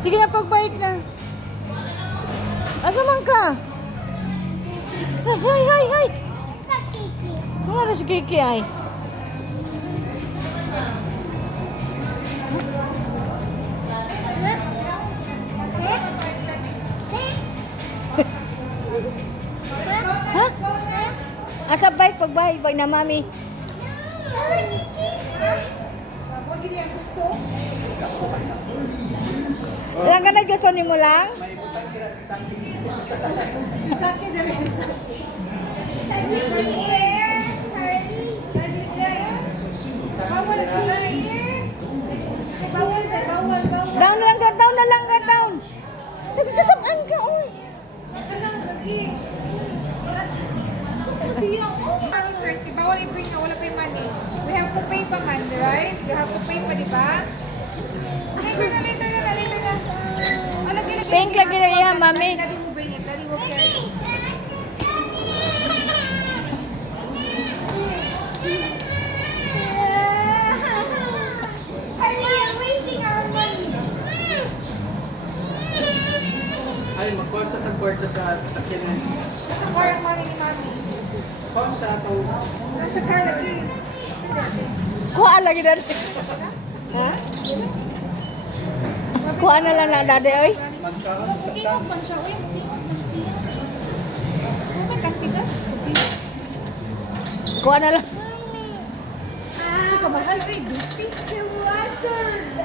Sige na, pagbike na. Asa man ka? Hay, hay, hay. Wala na si Kiki ay. Ha? Asa bike, pagbike, bag na mami. Lang ka nagkasonin mo lang? Down na lang ka, down na lang ka, down. Nagkakasamaan ka, oy. First, bawal i-bring na wala pa yung money. We have to pay pa man, right? We have to pay pa, di ba? Later na. Pink lagi na iya, mami. Daddy will bring it. Daddy will carry it. Ay, magkuha sa tagkwarta sa sakyanan. Nasa car ang money ni Mami. Kuha sa atong Nasa car lagi. Kuha lagi na. Ha? Kuha na lang na dade, oy. magkaon sa Tingnan man siya. Uy, tingnan man siya. Ano ba kantigas? Kuha na lang. Ito mahal. Uy, 12.